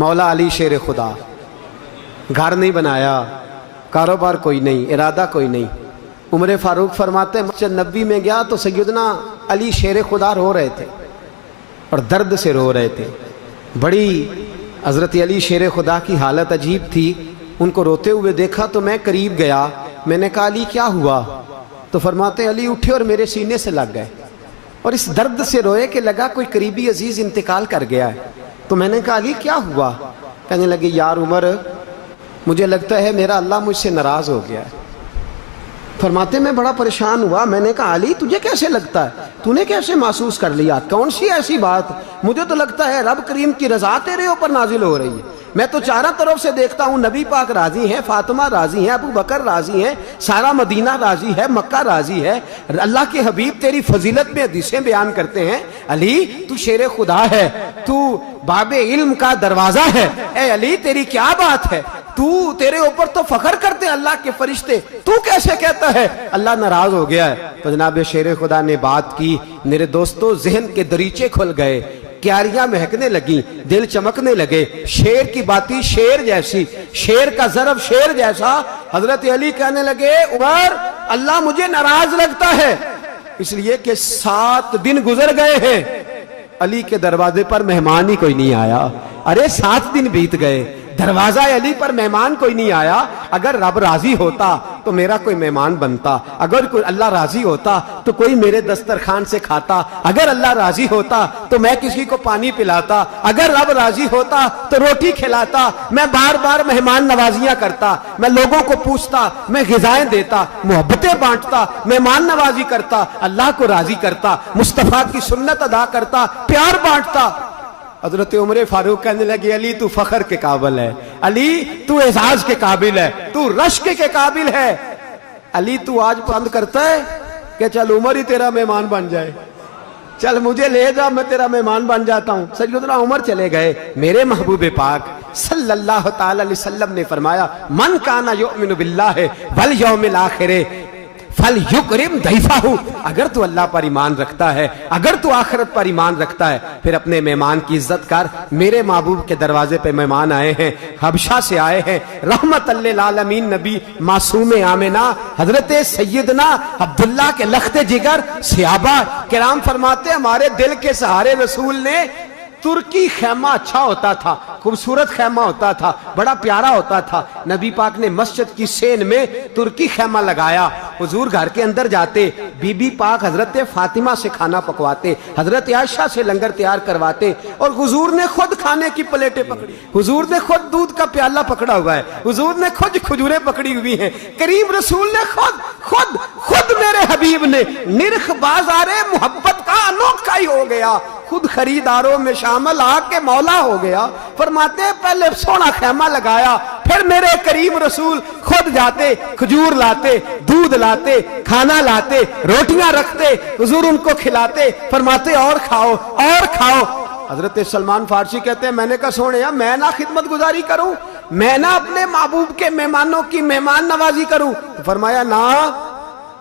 मौला अली शेर खुदा, घर नहीं बनाया, कारोबार कोई नहीं, इरादा कोई नहीं। उमर फारूक फरमाते हैं मस्जिद नबी में गया तो सैयदना अली शेर खुदा रो रहे थे और दर्द से रो रहे थे। बड़ी हज़रत अली शेर खुदा की हालत अजीब थी। उनको रोते हुए देखा तो मैं करीब गया, मैंने कहा अली क्या हुआ? तो फरमाते अली उठे और मेरे सीने से लग गए और इस दर्द से रोए कि लगा कोई करीबी अजीज इंतकाल कर गया है। तो मैंने कहा अली क्या हुआ? कहने लगे यार उमर, मुझे लगता है मेरा अल्लाह मुझसे नाराज हो गया है। फरमाते मैं बड़ा परेशान हुआ। मैंने कहा अली तुझे कैसे लगता है, तूने कैसे महसूस कर लिया, कौन सी ऐसी बात? मुझे तो लगता है रब करीम की रजा तेरे ऊपर नाजिल हो रही है। मैं तो चारों तरफ से देखता हूँ, नबी पाक राजी हैं, फातिमा राजी हैं, अबू बकर राजी हैं, सारा मदीना राजी है, मक्का राजी है। अल्लाह के हबीब तेरी फजीलत में हदीसें बयान करते हैं। अली तू शेर खुदा है, तू बाबे इल्म का दरवाजा है। ए अली तेरी क्या बात है, तू तेरे ऊपर तो फख्र करते हैं अल्लाह के फरिश्ते, तू कैसे कहता है अल्लाह नाराज हो गया है? तो जनाब शेर खुदा ने बात की। मेरे दोस्तों जहन के दरीचे खुल गए, क्यारियां महकने लगी, दिल चमकने लगे। शेर की बाती शेर जैसी, शेर का ज़रब शेर जैसा। हजरत अली कहने लगे उमर अल्लाह मुझे नाराज लगता है इसलिए कि 7 दिन गुजर गए हैं, अली के दरवाजे पर मेहमान ही कोई नहीं आया। अरे 7 दिन बीत गए, दरवाजा अली पर मेहमान कोई नहीं आया। अगर रब राजी होता तो मेरा कोई मेहमान बनता, अगर कोई अल्लाह राजी होता तो कोई मेरे दस्तरखान से खाता, अगर अल्लाह राजी होता तो मैं किसी को पानी पिलाता, अगर रब राजी होता तो रोटी खिलाता। मैं बार बार मेहमान नवाजियां करता, मैं लोगों को पूछता, मैं ग़िज़ाएं देता, मोहब्बतें बांटता, मेहमान नवाजी करता, अल्लाह को राजी करता, मुस्तफ़ा की सुन्नत अदा करता, प्यार बांटता। हजरत उमर फारूक कहने लगे अली तू फखर के काबिल है, अली तू एजाज के काबिल है, तू रश्क के काबिल है। अली तू आज पसंद करता है कि चल उमर ही तेरा मेहमान बन जाए, चल मुझे ले जा, मैं तेरा मेहमान बन जाता हूं। सैयदना उमर चले गए। मेरे महबूब पाक सल्लल्लाहु ताला अलैहि वसल्लम ने फरमाया मन काना युमिनु बिल्लाहि वल यौमिल आखिर फल युकरिम दैफाहु। अगर तू अल्लाह पर ईमान रखता है, अगर तू आखिरत पर ईमान रखता है, फिर अपने मेहमान की इज्जत कर। मेरे महबूब के दरवाजे पे मेहमान आए हैं, हबशा से आए हैं, रहमतल लिल आलमीन नबी मासूम आमिना हजरत सैयदना अब्दुल्ला के लख्ते जिगर सहाबा किराम फरमाते हमारे दिल के सहारे रसूल ने तुर्की खैमा अच्छा होता था, खूबसूरत खैमा होता था, बड़ा प्यारा होता था। नबी पाक ने मस्जिद की सेन में तुर्की खैमा लगाया। हुजूर घर के अंदर जाते, बीबी पाक हजरत फातिमा से खाना पकवाते, हजरत आयशा से लंगर तैयार करवाते और हुजूर ने खुद खाने की प्लेटें पकड़ी, हुजूर ने खुद दूध का प्याला पकड़ा हुआ है, हुजूर ने खुद खजूरें पकड़ी हुई हैं। करीम रसूल ने खुद मेरे हबीब ने निरख बाज़ारे मोहब्बत का अनोखा ही हो गया, खुद खरीदारों में शामिल आके मौला हो गया। फरमाते पहले सोना खैमा लगाया, फिर मेरे करीम रसूल खुद जाते, खजूर लाते, दूध लाते, खाना लाते, रोटियां रखते, हुजूर उनको खिलाते, फरमाते और खाओ और खाओ। हजरत सलमान फारसी कहते हैं मैंने कहा सोने मैं ना खिदमत गुजारी करूं, मैं ना अपने महबूब के मेहमानों की मेहमान नवाजी करूं? तो फरमाया ना,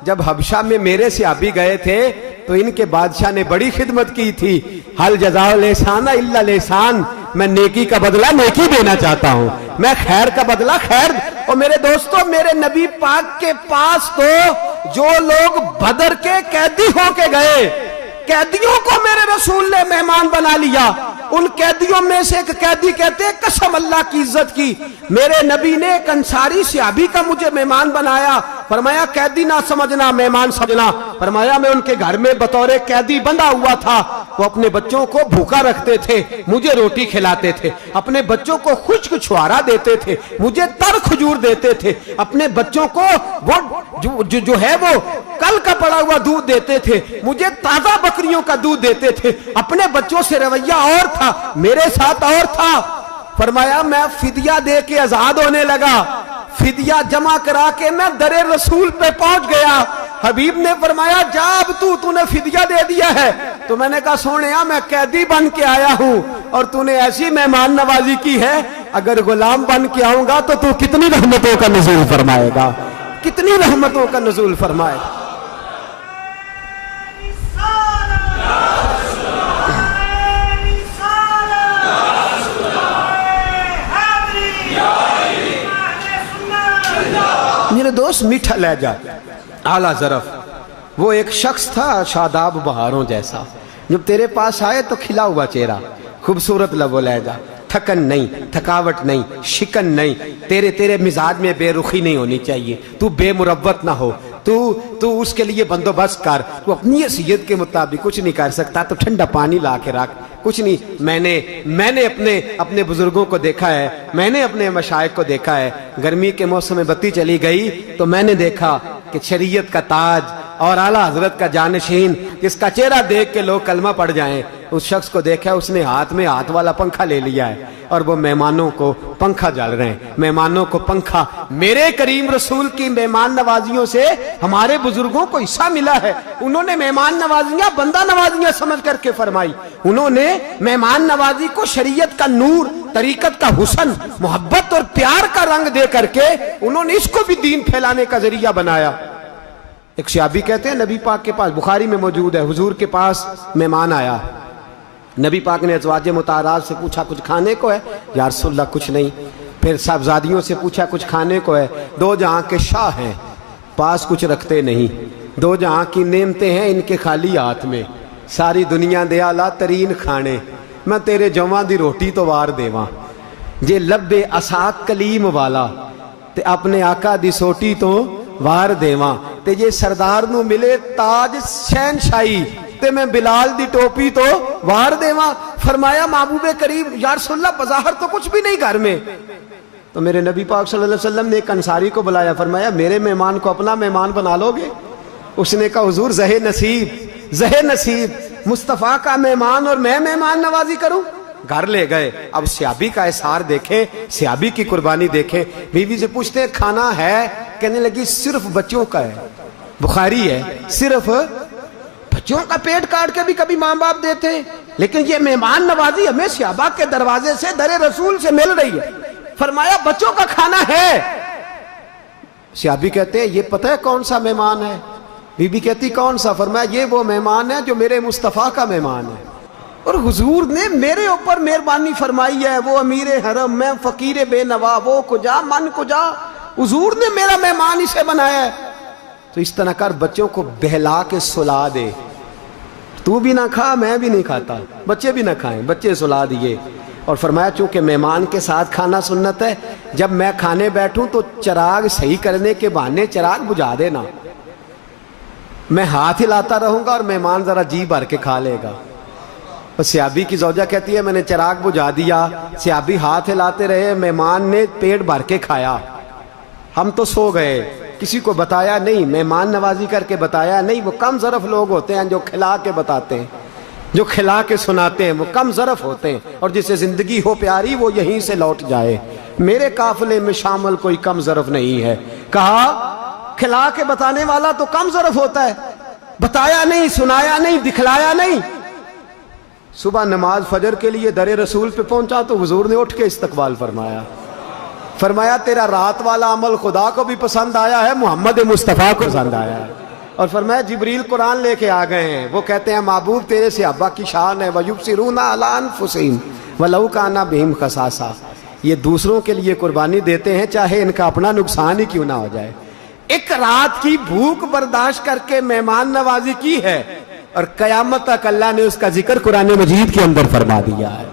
जब हबशा में मेरे सहाबी गए थे तो इनके बादशाह ने बड़ी खिदमत की थी। हल जज़ाउल एहसान इल्ला एहसान, मैं नेकी का बदला नेकी देना चाहता हूं, मैं खैर का बदला खैर। और मेरे दोस्तों मेरे नबी पाक के पास तो जो लोग बदर के कैदी होके गए, कैदियों को मेरे रसूल ने मेहमान बना लिया। उन कैदियों में से एक कैदी कहते हैं कसम अल्लाह की इज्जत की, मेरे नबी ने एक अंसारी सहाबी का मुझे मेहमान बनाया। फरमाया कैदी ना समझना, मेहमान समझना। फरमाया मैं उनके घर में बतौर कैदी बंधा हुआ था, वो अपने बच्चों को भूखा रखते थे, मुझे रोटी खिलाते थे, अपने बच्चों को खुश्क छुआरा देते थे, मुझे तर खजूर देते थे, अपने बच्चों को वो जो है वो कल का पड़ा हुआ दूध देते थे, मुझे ताजा बकरियों का दूध देते थे। अपने बच्चों से रवैया और था, मेरे साथ और था। फरमाया मैं फिदिया दे के आजाद होने लगा, फिदिया जमा करा के मैं दरे रसूल पे पहुंच गया। हबीब ने फरमाया जा अब तूने फिदिया दे दिया है। तो मैंने कहा सोनिया मैं कैदी बन के आया हूं और तूने ऐसी मेहमान नवाजी की है, अगर गुलाम बन के आऊंगा तो तू कितनी रहमतों का नुज़ूल फरमाएगा, कितनी रहमतों का नुज़ूल फरमाएगा। तंदुरुस्त, मीठा लहजा, आला ज़रफ़। वो एक शख्स था शादाब बहारों जैसा, जब तेरे पास आए तो खिला हुआ चेहरा, खूबसूरत लबो लहजा, थकन नहीं, थकावट नहीं, शिकन नहीं, तेरे मिजाज में बेरुखी नहीं होनी चाहिए, तू बेमुरव्वत ना हो, तू उसके लिए बंदोबस्त कर, तू अपनी हैसियत के मुताबिक कुछ नहीं कर सकता तो ठंडा पानी ला के रख, कुछ नहीं। मैंने अपने बुजुर्गों को देखा है, मैंने अपने मशाइख को देखा है, गर्मी के मौसम में बत्ती चली गई तो मैंने देखा कि शरीयत का ताज और आला हजरत का जानशीन, जिसका चेहरा देख के लोग कलमा पड़ जाएं, उस शख्स को देखा, उसने हाथ में हाथ वाला पंखा ले लिया है और वो मेहमानों को पंखा जल रहे हैं, मेहमानों को पंखा। मेरे करीम रसूल की मेहमान नवाजियों से हमारे बुजुर्गों को हिस्सा मिला है। उन्होंने मेहमान नवाजियां बंदा नवाजियां समझ करके फरमाई, उन्होंने मेहमान नवाजी को शरीयत का नूर, तरीकत का हुस्न, मोहब्बत और प्यार का रंग दे करके उन्होंने इसको भी दीन फैलाने का जरिया बनाया। एक सहाबी कहते हैं नबी पाक के पास, बुखारी में मौजूद है, हुजूर के पास मेहमान आया, नबी पाक ने अज़वाजे मुताहरात से पूछा कुछ खाने को है, या रसूलल्लाह कुछ नहीं। फिर साहबजादियों से पूछा कुछ खाने को है, दो जहां के शाह हैं, पास कुछ रखते नहीं, दो जहां की नेमतें हैं इनके खाली हाथ में, सारी दुनिया दे आला तरीन खाने, मैं तेरे जवां दी रोटी तो वार देवां, जे लब्बे असाक कलीम वाला ते अपने आका दी सोटी तो वार देवां, ते जे सरदार नू मिले ताज शहनशाही ते मैं बिलाल दी टोपी तो वार देवां। फरमाया महबूबे करीम या रसूलल्लाह बज़ाहिर तो कुछ भी नहीं घर में, तो मेरे नबी पाक सल्लल्लाहु अलैहि वसल्लम ने एक अंसारी को बुलाया, फरमाया मेरे मेहमान को अपना मेहमान बना लोगे? उसने कहा हुजूर ज़हे नसीब मुस्तफ़ा का मेहमान और मैं मेहमान नवाजी करूं। घर ले गए। अब सहाबी का एसार देखे, सहाबी की कुर्बानी देखे। बीवी से पूछते हैं खाना है? कहने लगी सिर्फ बच्चों का है, बुखारी है, सिर्फ बच्चों का पेट काट के भी कभी माँ बाप देते हैं, लेकिन ये मेहमान नवाजी हमें सहाबा के दरवाजे से दरे रसूल से मिल रही है। फरमाया बच्चों का खाना है। सहाबी कहते हैं ये पता है कौन सा मेहमान है? बीबी कहती कौन सा? फरमाया ये वो मेहमान है जो मेरे मुस्तफ़ा का मेहमान है, और हुजूर ने मेरे ऊपर मेहरबानी फरमाई है, वो अमीर हरम, मैं फकीर बेनवा, वो कुजा मन कुजा, हुजूर ने मेरा मेहमान इसे बनाया है। तो इस तरह कर बच्चों को बहला के सुला दे, तू भी ना खा मैं भी नहीं खाता, बच्चे भी ना खाएं, बच्चे सुला दिए। और फरमाया चूंकि मेहमान के साथ खाना सुन्नत है, जब मैं खाने बैठूं तो चिराग सही करने के बहाने चिराग बुझा देना, मैं हाथ हिलाता रहूंगा और मेहमान जरा जी भर के खा लेगा। और सहाबी की ज़ौजा कहती है मैंने चिराग बुझा दिया, सहाबी हाथ हिलाते रहे, मेहमान ने पेट भर के खाया, हम तो सो गए, किसी को बताया नहीं, मेहमान नवाजी करके बताया नहीं। वो कम ज़रफ़ लोग होते हैं जो खिला के बताते हैं, जो खिला के सुनाते हैं, वो कम ज़रफ़ होते हैं, और जिसे ज़िंदगी हो प्यारी वो यहीं से लौट जाए। मेरे काफ़िले में शामिल कोई कम ज़रफ़ नहीं है। कहा खिला के बताने वाला तो कम ज़रफ़ होता है, बताया नहीं, सुनाया नहीं, दिखलाया नहीं। सुबह नमाज फजर के लिए दरे रसूल पे पहुंचा तो हुजूर ने उठ के इस्तकबाल फरमाया, फरमाया तेरा रात वाला अमल खुदा को भी पसंद आया है, मोहम्मद मुस्तफ़ा को पसंद आया है। और फरमाया जिब्रील कुरान लेके आ गए हैं, वो कहते हैं महबूब तेरे से अब्बा की शान है, वयुबसिरूना अला अनफुसिहिम वलौ काना बिहिम खसासा, ये दूसरों के लिए कुर्बानी देते हैं चाहे इनका अपना नुकसान ही क्यों ना हो जाए। एक रात की भूख बर्दाश्त करके मेहमान नवाजी की है, और कयामत तक अल्लाह ने उसका जिक्र कुरान मजीद के अंदर फरमा दिया है।